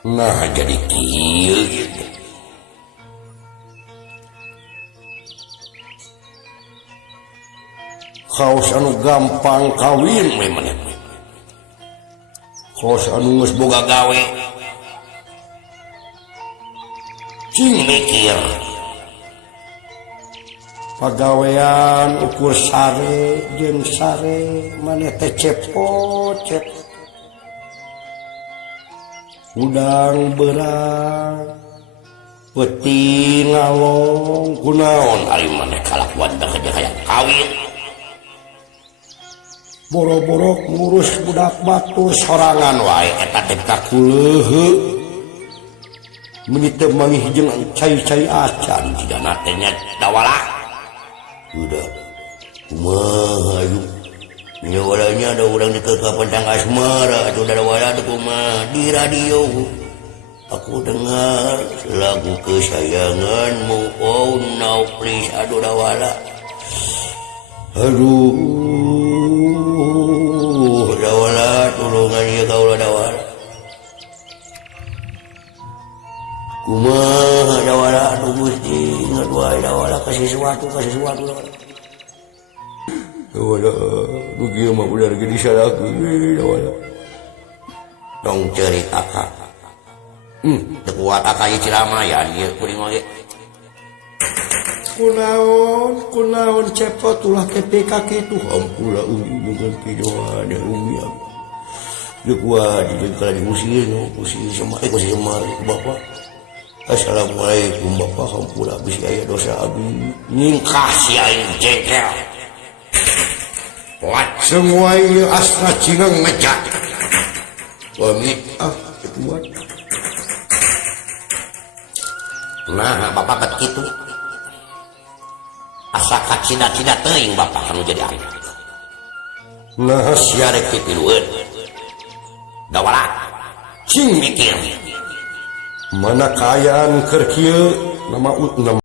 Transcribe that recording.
Nah jadi kieu gitu. Kaos anu gampang kawin memang. Kaos anu geus boga gawe cing mikir pagawean ukur sare jeung sare maneh teh cepot udang berat peti ngalong kunaon ari maneh kalakuan da hayang kawin boro-boro ngurus budak batur sorangan wae eta teh kakuleuh meuni teu mangih jeung cai-cai acan jigana teh nya dawala udah kumaha yu nyawalanya ada urang di Kabupaten Asmara atuh dawala teh kumaha di radio aku dengar lagu kesayanganmu oh now please aduh dawala aduh dawala tulungan ieu kaula dawala kumaha dawala atuh Gusti inget wae dawala kasih sesuatu dawala rugi mah bener ge disalakeun dawala dong ceritakan teu kuat aya ciramayan ieu kuring oge kunaon cepot ulah KPK kitu hampura umi dengan kidoan umi teu kuat jeung kala diusir sama bapak assalamualaikum bapak hampura bisi aya dosa abdi nyingkah si aing jengkel semua ieu asna cingeng ngejak pamit teu kuat nah bapak bet kitu asa kacida-cida teuing bapak anu jadi anak nah sia rek pipilueun dawala cing mikir mana kayaan keur kieu nama